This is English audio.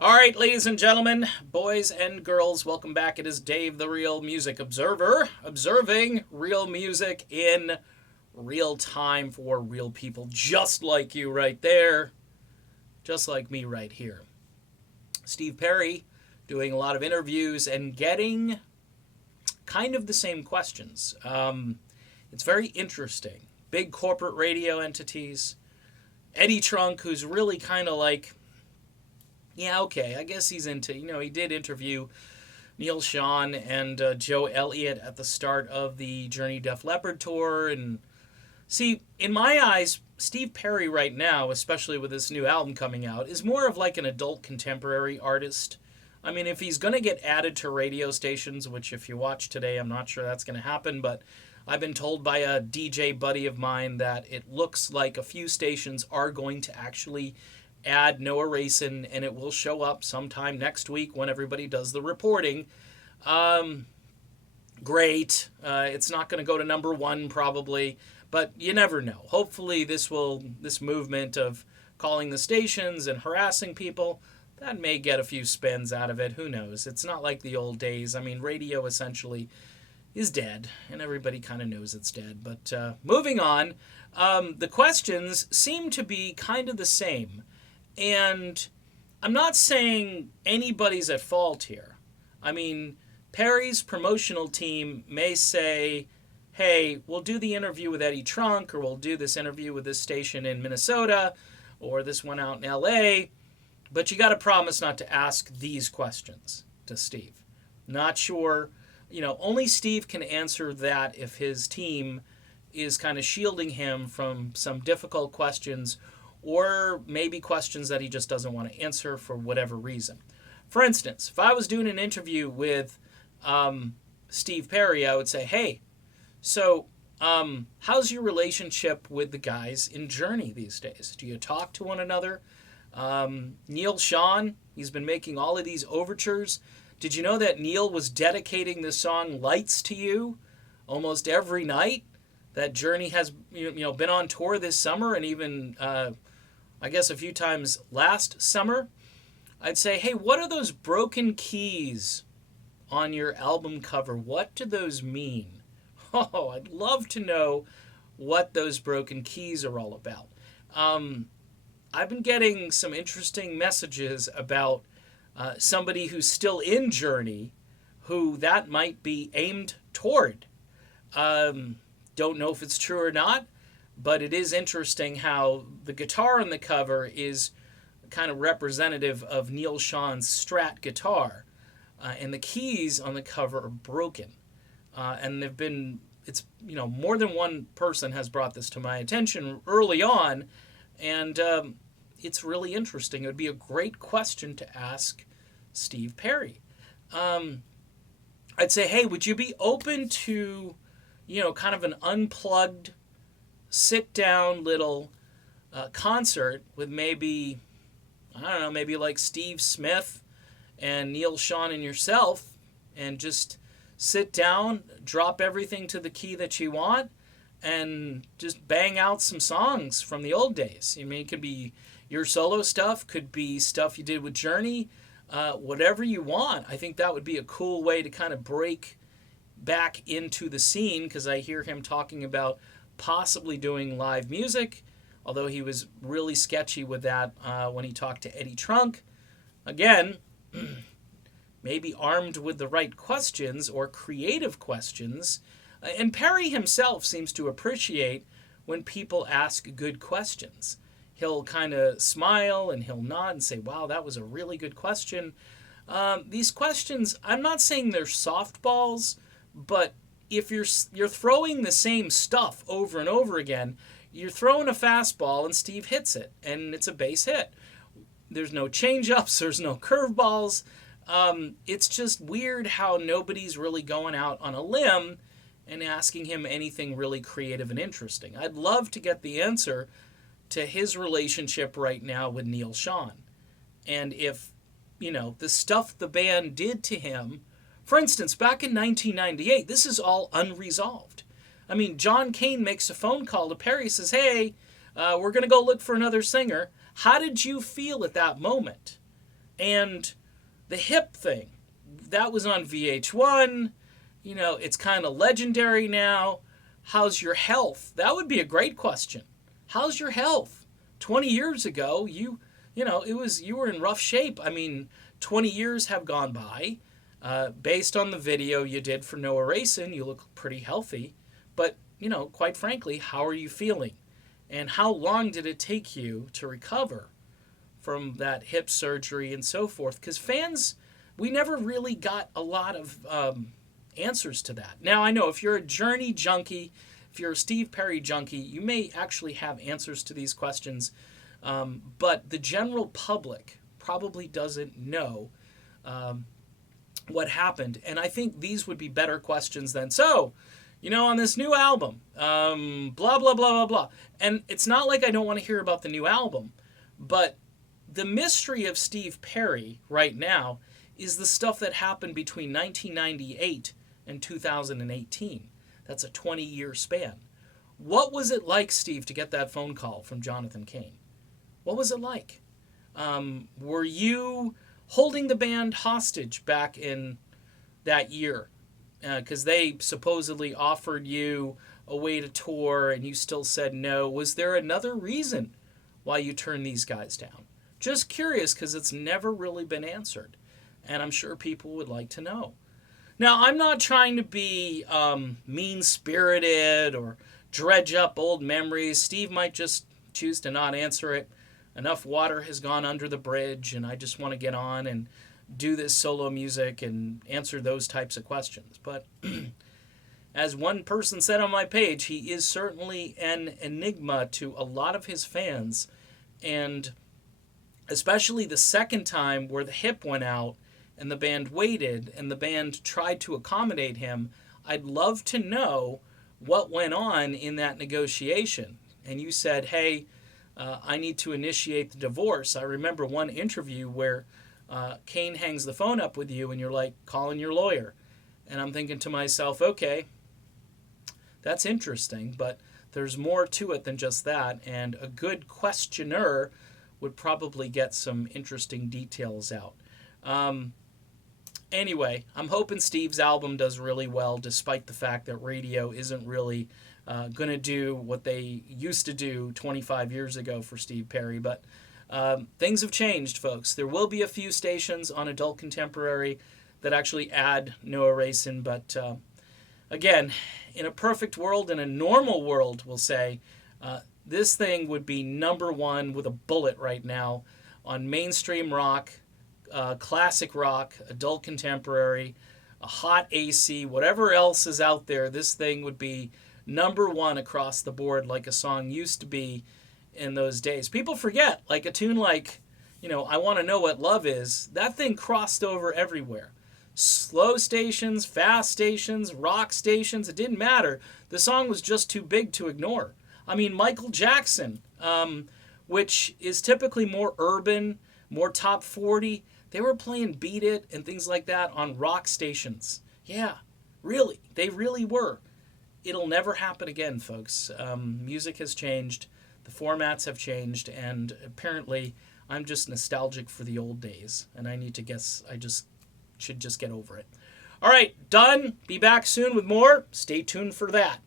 All right, ladies and gentlemen, boys and girls, welcome back. It is Dave, the Real Music Observer, observing real music in real time for real people, just like you right there, just like me right here. Steve Perry doing a lot of interviews and getting kind of the same questions. It's very interesting. Big corporate radio entities. Eddie Trunk, who's really kind of like, yeah, okay, I guess he's into, he did interview Neil Schon and Joe Elliott at the start of the Journey Def Leppard tour. And see, in my eyes, Steve Perry right now, especially with this new album coming out, is more of like an adult contemporary artist. I mean, if he's going to get added to radio stations, which if you watch today, I'm not sure that's going to happen, but I've been told by a DJ buddy of mine that it looks like a few stations are going to actually add Noah Racin, and it will show up sometime next week when everybody does the reporting. Great. It's not going to go to number one probably, but you never know. Hopefully this movement of calling the stations and harassing people, that may get a few spins out of it. Who knows? It's not like the old days. I mean, radio essentially is dead, and everybody kind of knows it's dead. But moving on, the questions seem to be kind of the same. And I'm not saying anybody's at fault here. I mean, Perry's promotional team may say, hey, we'll do the interview with Eddie Trunk, or we'll do this interview with this station in Minnesota, or this one out in LA, but you got to promise not to ask these questions to Steve. Not sure. Only Steve can answer that if his team is kind of shielding him from some difficult questions, or maybe questions that he just doesn't want to answer for whatever reason. For instance, if I was doing an interview with Steve Perry, I would say, hey, so how's your relationship with the guys in Journey these days? Do you talk to one another? Neil Schon, he's been making all of these overtures. Did you know that Neil was dedicating the song Lights to You almost every night? That Journey has been on tour this summer, and even I guess a few times last summer. I'd say, hey, what are those broken keys on your album cover? What do those mean? Oh, I'd love to know what those broken keys are all about. I've been getting some interesting messages about somebody who's still in Journey, who that might be aimed toward. Don't know if it's true or not, but it is interesting how the guitar on the cover is kind of representative of Neil Schon's Strat guitar, and the keys on the cover are broken. And more than one person has brought this to my attention early on, and it's really interesting. It would be a great question to ask Steve Perry. I'd say, hey, would you be open to, kind of an unplugged, sit-down little concert with maybe, I don't know, maybe like Steve Smith and Neil Schon and yourself, and just sit down, drop everything to the key that you want, and just bang out some songs from the old days. I mean, it could be your solo stuff, could be stuff you did with Journey, whatever you want. I think that would be a cool way to kind of break back into the scene, because I hear him talking about possibly doing live music, although he was really sketchy with that when he talked to Eddie Trunk. Again, maybe armed with the right questions or creative questions. And Perry himself seems to appreciate when people ask good questions. He'll kind of smile and he'll nod and say, wow, that was a really good question. These questions, I'm not saying they're softballs, but if you're throwing the same stuff over and over again, you're throwing a fastball and Steve hits it, and it's a base hit. There's no change-ups, there's no curveballs. It's just weird how nobody's really going out on a limb and asking him anything really creative and interesting. I'd love to get the answer to his relationship right now with Neil Schon. And if, the stuff the band did to him. For instance, back in 1998, this is all unresolved. I mean, John Cain makes a phone call to Perry, says, hey, we're going to go look for another singer. How did you feel at that moment? And the hip thing, that was on VH1. It's kind of legendary now. How's your health? That would be a great question. How's your health? 20 years ago, you were in rough shape. I mean, 20 years have gone by. Based on the video you did for Noah Racing, you look pretty healthy. But, quite frankly, how are you feeling? And how long did it take you to recover from that hip surgery and so forth? Because fans, we never really got a lot of answers to that. Now, I know if you're a Journey junkie, if you're a Steve Perry junkie, you may actually have answers to these questions. But the general public probably doesn't know what happened. And I think these would be better questions than, on this new album, blah, blah, blah, blah, blah. And it's not like I don't want to hear about the new album, but the mystery of Steve Perry right now is the stuff that happened between 1998 and 2018. That's a 20-year span. What was it like, Steve, to get that phone call from Jonathan Cain? What was it like? Were you holding the band hostage back in that year? Because they supposedly offered you a way to tour and you still said no. Was there another reason why you turned these guys down? Just curious, because it's never really been answered. And I'm sure people would like to know. Now, I'm not trying to be mean-spirited or dredge up old memories. Steve might just choose to not answer it. Enough water has gone under the bridge, and I just want to get on and do this solo music and answer those types of questions. But as one person said on my page, he is certainly an enigma to a lot of his fans. And especially the second time where the hip went out and the band waited and the band tried to accommodate him, I'd love to know what went on in that negotiation. And you said, hey, I need to initiate the divorce. I remember one interview where Cain hangs the phone up with you and you're like, calling your lawyer. And I'm thinking to myself, okay, that's interesting, but there's more to it than just that. And a good questioner would probably get some interesting details out. Anyway, I'm hoping Steve's album does really well, despite the fact that radio isn't really going to do what they used to do 25 years ago for Steve Perry. But things have changed, folks. There will be a few stations on adult contemporary that actually add Noah Racing. But again, in a perfect world, in a normal world, we'll say, this thing would be number one with a bullet right now on mainstream rock, classic rock, adult contemporary, a hot AC, whatever else is out there. This thing would be number one across the board, like a song used to be in those days. People forget, like a tune like, I Want to Know What Love Is, that thing crossed over everywhere. Slow stations, fast stations, rock stations, it didn't matter. The song was just too big to ignore. I mean, Michael Jackson, which is typically more urban, more top 40, they were playing Beat It and things like that on rock stations. Yeah, really, they really were. It'll never happen again, folks. Music has changed, the formats have changed, and apparently I'm just nostalgic for the old days, and I should just get over it. All right, done. Be back soon with more. Stay tuned for that.